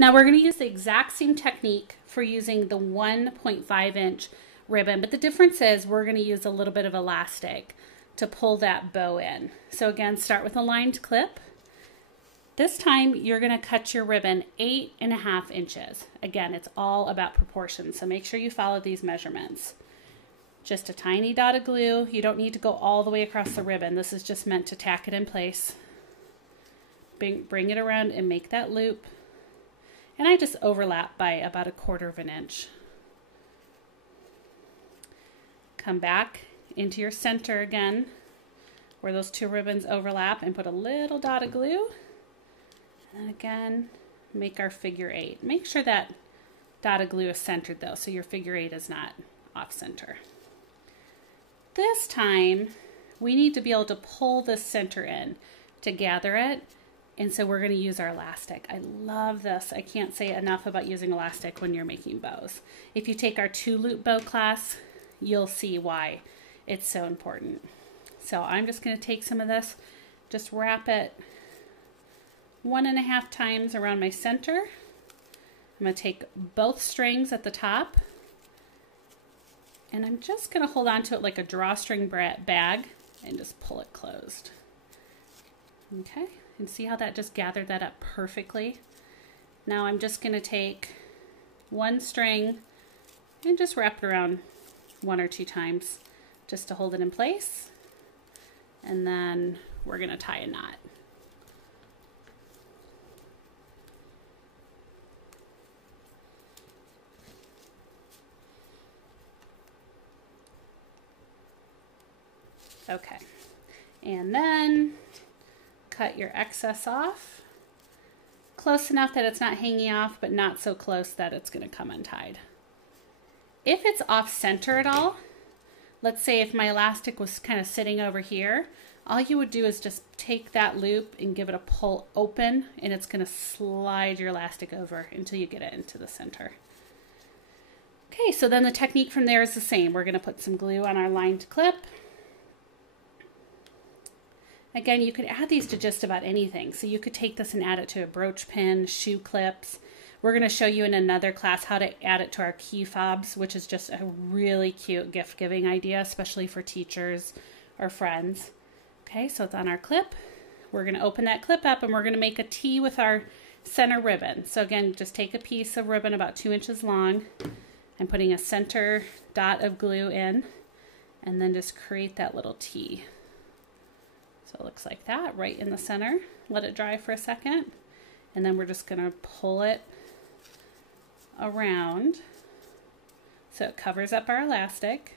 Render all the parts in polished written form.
Now we're going to use the exact same technique for using the 1.5 inch ribbon, but the difference is we're going to use a little bit of elastic to pull that bow in. So again, start with a lined clip. This time you're going to cut your ribbon 8.5 inches. Again, it's all about proportions, so make sure you follow these measurements. Just a tiny dot of glue. You don't need to go all the way across the ribbon. This is just meant to tack it in place. Bring it around and make that loop. And I just overlap by about 1/4 inch. Come back into your center again, where those two ribbons overlap, and put a little dot of glue. And then again, make our figure 8. Make sure that dot of glue is centered though, so your figure 8 is not off center. This time, we need to be able to pull this center in to gather it. And so we're going to use our elastic. I love this. I can't say enough about using elastic when you're making bows. If you take our 2-loop bow class, you'll see why it's so important. So I'm just going to take some of this, just wrap it 1.5 times around my center. I'm going to take both strings at the top, and I'm just going to hold on to it like a drawstring bag and just pull it closed. Okay. And see how that just gathered that up perfectly? Now I'm just going to take one string and just wrap it around 1 or 2 times just to hold it in place. And then we're going to tie a knot. Okay. And then cut your excess off, close enough that it's not hanging off, but not so close that it's going to come untied. If it's off center at all, let's say if my elastic was kind of sitting over here, all you would do is just take that loop and give it a pull open, and it's going to slide your elastic over until you get it into the center. Okay, so then the technique from there is the same. We're going to put some glue on our lined clip. Again, you could add these to just about anything. So you could take this and add it to a brooch pin, shoe clips. We're going to show you in another class how to add it to our key fobs, which is just a really cute gift giving idea, especially for teachers or friends. Okay, so it's on our clip. We're going to open that clip up and we're going to make a T with our center ribbon. So again, just take a piece of ribbon about 2 inches long. I'm putting a center dot of glue in, and then just create that little T. So it looks like that right in the center. Let it dry for a second, and then we're just going to pull it around so it covers up our elastic.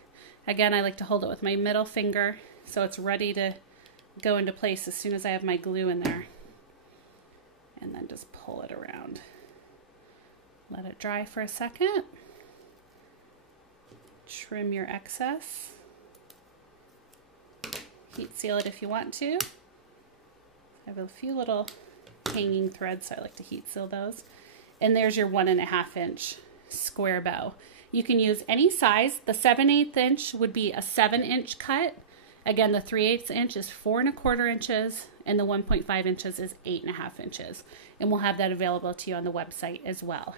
Again, I like to hold it with my middle finger so it's ready to go into place as soon as I have my glue in there. And then just pull it around. Let it dry for a second. Trim your excess. Heat seal it if you want to. I have a few little hanging threads, so I like to heat seal those. And there's your 1.5 inch square bow. You can use any size. The 7/8 inch would be a 7-inch cut. Again, the 3/8 inch is 4.25 inches, and the 1.5 inches is 8.5 inches. And we'll have that available to you on the website as well.